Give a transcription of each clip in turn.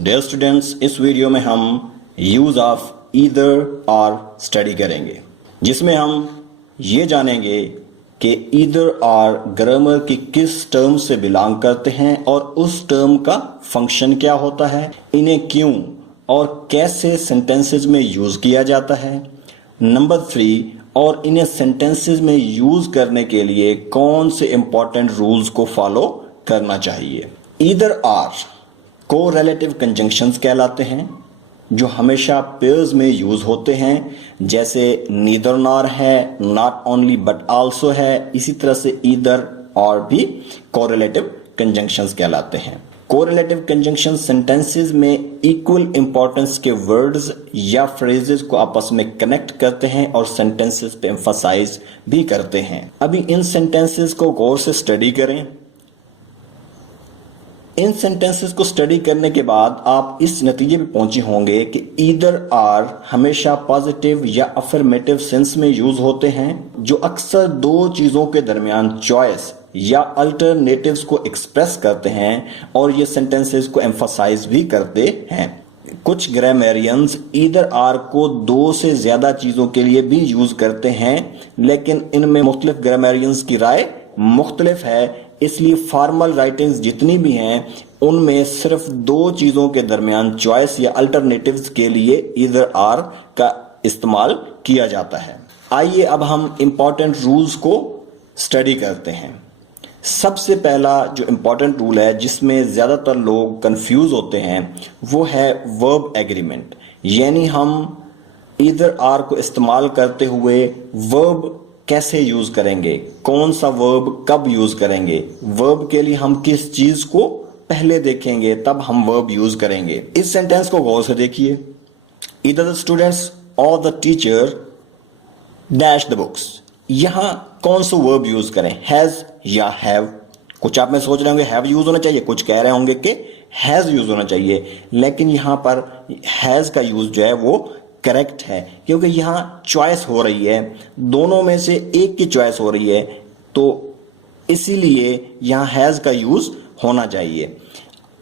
Dear students, इस video में हम यूज ऑफ ईदर और स्टडी करेंगे, जिसमें हम ये जानेंगे कि ईदर और ग्रामर की किस टर्म से बिलोंग करते हैं और उस टर्म का फंक्शन क्या होता है, इन्हें क्यों और कैसे सेंटेंसेस में यूज किया जाता है। नंबर 3, और इन्हें सेंटेंसेस में यूज करने के लिए कौन से इंपॉर्टेंट रूल्स को फॉलो करना चाहिए। ईदर और कोरिलेटिव कंजंक्शंस कहलाते हैं, जो हमेशा पेयर्स में यूज होते हैं, जैसे नीदर नॉर है, नॉट ओनली बट आल्सो है। इसी तरह से ईदर और भी कोरिलेटिव कंजंक्शंस कहलाते हैं। कोरिलेटिव कंजंक्शन सेंटेंसेस में इक्वल इंपॉर्टेंस के वर्ड्स या फ्रेजेस को आपस में कनेक्ट करते हैं और सेंटेंसेस पे एम्फसाइज भी करते हैं। अभी इन सेंटेंसेस को गौर से स्टडी करें। इन सेंटेंसेस को स्टडी करने के बाद आप इस नतीजे पे पहुंचे होंगे कि ईदर आर हमेशा पॉजिटिव या अफर्मेटिव सेंस में यूज होते हैं, जो अक्सर दो चीजों के दरमियान चॉइस या अल्टरनेटिव्स को एक्सप्रेस करते हैं और ये सेंटेंसेस को एम्फसाइज भी करते हैं। कुछ ग्रामेरियंस ईदर आर को दो से ज्यादा चीजों के लिए भी यूज करते हैं, लेकिन इनमें मुख्तलिफ ग्रामेरियंस की राय मुख्तलिफ है। इसलिए फॉर्मल राइटिंग्स जितनी भी हैं उनमें सिर्फ दो चीजों के दरमियान चॉइस या अल्टरनेटिव्स के लिए ईदर आर का इस्तेमाल किया जाता है। आइए अब हम इंपॉर्टेंट रूल्स को स्टडी करते हैं। सबसे पहला जो इंपॉर्टेंट रूल है, जिसमें ज्यादातर लोग कंफ्यूज होते हैं, वो है वर्ब एग्रीमेंट। यानी हम ईदर आर को इस्तेमाल करते हुए वर्ब कैसे यूज करेंगे, कौन सा वर्ब कब यूज करेंगे, वर्ब के लिए हम किस चीज को पहले देखेंगे तब हम वर्ब यूज करेंगे। इस सेंटेंस को गौर से देखिए। ईदर द स्टूडेंट्स और the teacher dash the books. यहां कौन सा वर्ब यूज करें, हैज या हैव। कुछ आप में सोच रहे होंगे हैव यूज होना चाहिए, कुछ कह रहे होंगे कि हैज यूज होना चाहिए, लेकिन यहां पर हैज का यूज जो है वो करेक्ट है, क्योंकि यहां चॉइस हो रही है, दोनों में से एक की चॉइस हो रही है, तो इसीलिए यहां हैज का यूज होना चाहिए।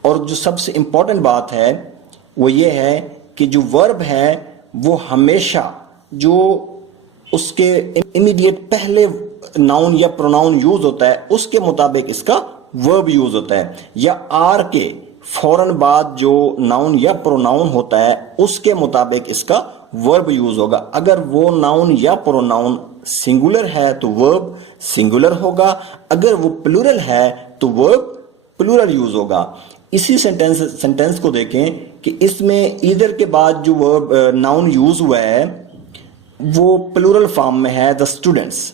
और जो सबसे इंपॉर्टेंट बात है वो ये है कि जो वर्ब है वो हमेशा जो उसके इमीडिएट पहले नाउन या प्रोनाउन यूज होता है उसके मुताबिक इसका वर्ब यूज होता है, या आर के फौरन बाद जो नाउन या प्रोनाउन होता है उसके मुताबिक इसका वर्ब यूज होगा। अगर वो नाउन या प्रोनाउन सिंगुलर है तो वर्ब सिंगुलर होगा, अगर वो प्लूरल है तो वर्ब प्लूरल यूज होगा। इसी सेंटेंस को देखें कि इसमें ईदर के बाद जो वर्ब नाउन यूज हुआ है वो प्लूरल फॉर्म में है, द स्टूडेंट्स,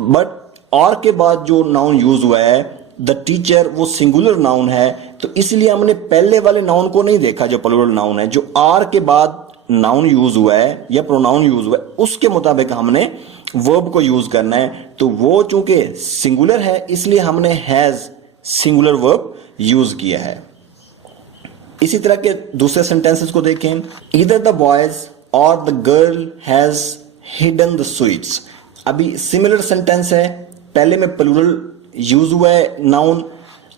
बट और के बाद जो नाउन यूज हुआ है द टीचर, वो सिंगुलर नाउन है, तो इसलिए हमने पहले वाले नाउन को नहीं देखा जो प्लूरल नाउन है। जो आर के बाद नाउन यूज हुआ है या प्रोनाउन यूज हुआ है उसके मुताबिक हमने वर्ब को यूज करना है, तो वो चूंकि सिंगुलर है इसलिए हमने हैज सिंगुलर वर्ब यूज किया है। इसी तरह के दूसरे सेंटेंसेस को देखें। ईदर द बॉयज और the girl has hidden the sweets. अभी सिमिलर सेंटेंस है, पहले में प्लूरल यूज हुआ है नाउन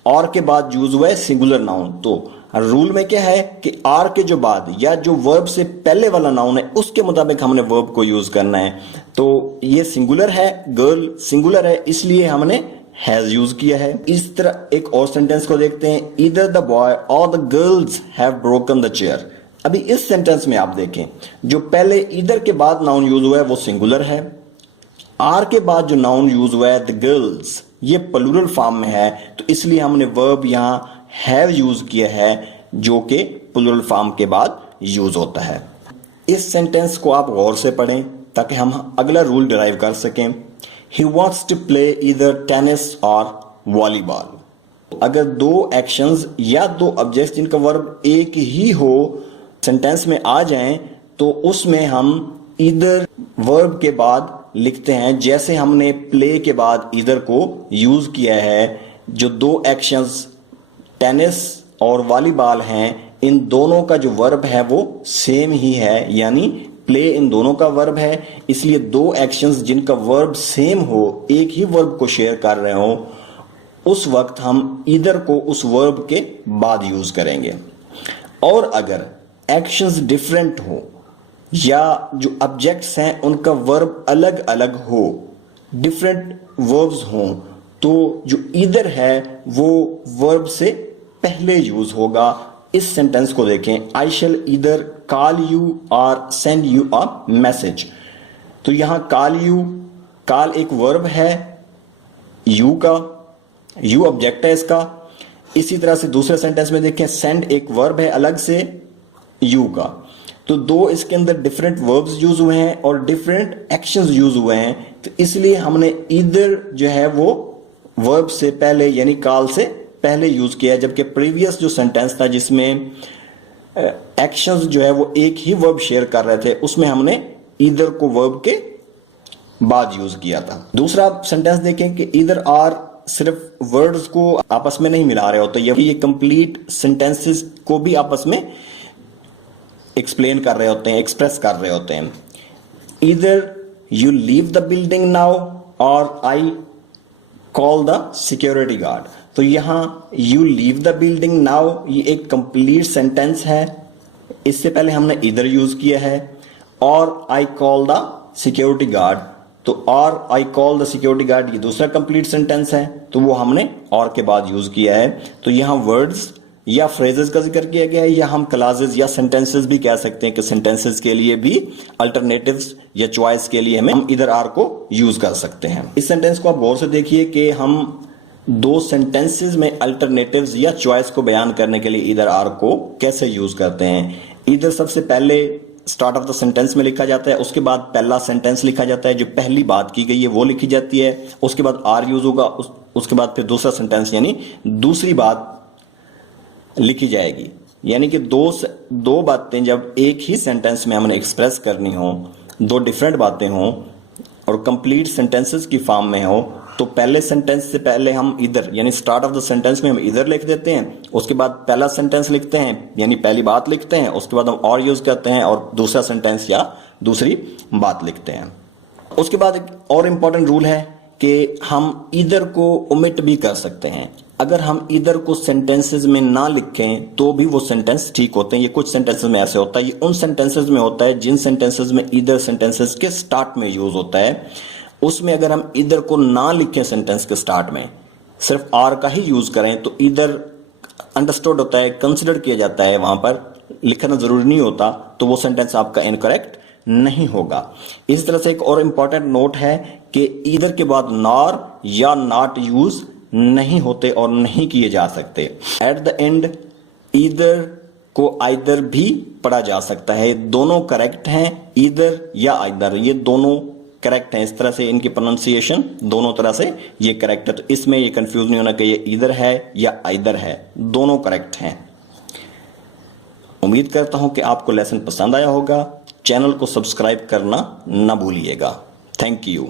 और के बाद यूज हुआ है सिंगुलर नाउन। तो रूल में क्या है कि आर के जो बाद या जो वर्ब से पहले वाला नाउन है उसके मुताबिक हमने वर्ब को यूज करना है। तो ये सिंगुलर है, गर्ल सिंगुलर है, इसलिए हमने हैज यूज किया है। इस तरह एक और सेंटेंस को देखते हैं। ईदर द बॉय और the girls have broken the chair. अभी इस सेंटेंस में आप देखें, जो पहले ईदर के बाद नाउन यूज हुआ है वो सिंगुलर है, आर के बाद जो नाउन यूज हुआ है द गर्ल्स, ये प्लूरल फॉर्म में है, तो इसलिए हमने वर्ब यहां हैव यूज किया है जो कि प्लूरल फॉर्म के बाद यूज होता है। इस सेंटेंस को आप गौर से पढ़ें ताकि हम अगला रूल डिराइव कर सकें। He wants to play either tennis और वॉलीबॉल। अगर दो एक्शंस या दो ऑब्जेक्ट्स जिनका वर्ब एक ही हो सेंटेंस में आ जाएं तो उसमें हम ईदर वर्ब के बाद लिखते हैं, जैसे हमने प्ले के बाद ईदर को यूज किया है। जो दो एक्शंस टेनिस और वॉलीबॉल हैं, इन दोनों का जो वर्ब है वो सेम ही है, यानी प्ले इन दोनों का वर्ब है, इसलिए दो एक्शंस जिनका वर्ब सेम हो, एक ही वर्ब को शेयर कर रहे हो, उस वक्त हम ईदर को उस वर्ब के बाद यूज करेंगे। और अगर एक्शंस डिफरेंट हो या जो ऑब्जेक्ट्स हैं उनका वर्ब अलग अलग हो, डिफरेंट वर्ब्स हों, तो जो ईदर है वो वर्ब से पहले यूज होगा। इस सेंटेंस को देखें, आई शैल ईदर कॉल यू और सेंड यू अ मैसेज। तो यहां कॉल यू, कॉल एक वर्ब है यू का, यू ऑब्जेक्ट है इसका। इसी तरह से दूसरे सेंटेंस में देखें, सेंड एक वर्ब है अलग से यू का। तो दो इसके अंदर डिफरेंट वर्ब्स यूज हुए हैं और डिफरेंट एक्शंस यूज हुए हैं, तो इसलिए हमने ईदर जो है वो वर्ब से पहले यानी कॉल से पहले यूज किया है, जबकि प्रीवियस जो सेंटेंस था जिसमें एक्शंस जो है वो एक ही वर्ब शेयर कर रहे थे, उसमें हमने ईदर को वर्ब के बाद यूज किया था। दूसरा सेंटेंस देखें कि ईदर आर सिर्फ वर्ड्स को आपस में नहीं मिला रहे होते, ये कंप्लीट सेंटेंसेस को भी आपस में एक्सप्लेन कर रहे होते हैं, एक्सप्रेस कर रहे होते हैं। Either you leave the building now और I call the security guard. तो यहां you leave the building now ये एक कंप्लीट सेंटेंस है, इससे पहले हमने ईदर यूज किया है, और I call the security guard, तो और I call the security guard ये दूसरा कंप्लीट सेंटेंस है, तो वो हमने और के बाद यूज किया है। तो यहां वर्ड्स या फ्रेजेस का जिक्र किया गया है, या हम क्लासेस या सेंटेंसेस भी कह सकते हैं कि सेंटेंसेस के लिए भी अल्टरनेटिव्स या चॉइस के लिए हम इधर आर को यूज कर सकते हैं। इस सेंटेंस को आप गौर से देखिए कि हम दो सेंटेंसेस में अल्टरनेटिव्स या चॉइस को बयान करने के लिए इधर आर को कैसे यूज करते हैं। इधर सबसे पहले स्टार्ट ऑफ द सेंटेंस में लिखा जाता है, उसके बाद पहला सेंटेंस लिखा जाता है, जो पहली बात की गई है वो लिखी जाती है, उसके बाद आर यूज होगा, उसके बाद फिर दूसरा सेंटेंस यानी दूसरी बात लिखी जाएगी। यानी कि दो बातें जब एक ही सेंटेंस में हमने एक्सप्रेस करनी हो, दो डिफरेंट बातें हों और कंप्लीट सेंटेंसेस की फॉर्म में हो, तो पहले सेंटेंस से पहले हम इधर यानी स्टार्ट ऑफ द सेंटेंस में हम इधर लिख देते हैं, उसके बाद पहला सेंटेंस लिखते हैं यानी पहली बात लिखते हैं, उसके बाद हम और यूज करते हैं और दूसरा सेंटेंस या दूसरी बात लिखते हैं। उसके बाद एक और इंपॉर्टेंट रूल है कि हम इधर को ओमिट भी कर सकते हैं। अगर हम इधर को सेंटेंसेस में ना लिखें तो भी वो सेंटेंस ठीक होते हैं। ये कुछ सेंटेंसेस में ऐसे होता है, ये उन सेंटेंसेस में होता है जिन सेंटेंसेस में इधर सेंटेंसेस के स्टार्ट में यूज होता है, उसमें अगर हम इधर को ना लिखें सेंटेंस के स्टार्ट में, सिर्फ आर का ही यूज करें, तो इधर अंडरस्टूड होता है, कंसिडर किया जाता है, वहां पर लिखना जरूरी नहीं होता, तो वो सेंटेंस आपका इनकरेक्ट नहीं होगा। इस तरह से एक और इंपॉर्टेंट नोट है कि इधर के बाद नॉर या नॉट यूज नहीं होते और नहीं किए जा सकते। एट द एंड ईदर को आइदर भी पढ़ा जा सकता है, दोनों करेक्ट हैं, ईदर या आइदर ये दोनों करेक्ट हैं। इस तरह से इनकी प्रोनाउंसिएशन दोनों तरह से ये करेक्ट है, तो इसमें ये कंफ्यूज नहीं होना कि ये ईदर है या आइदर है, दोनों करेक्ट हैं। उम्मीद करता हूं कि आपको लेसन पसंद आया होगा। चैनल को सब्सक्राइब करना ना भूलिएगा। Thank you.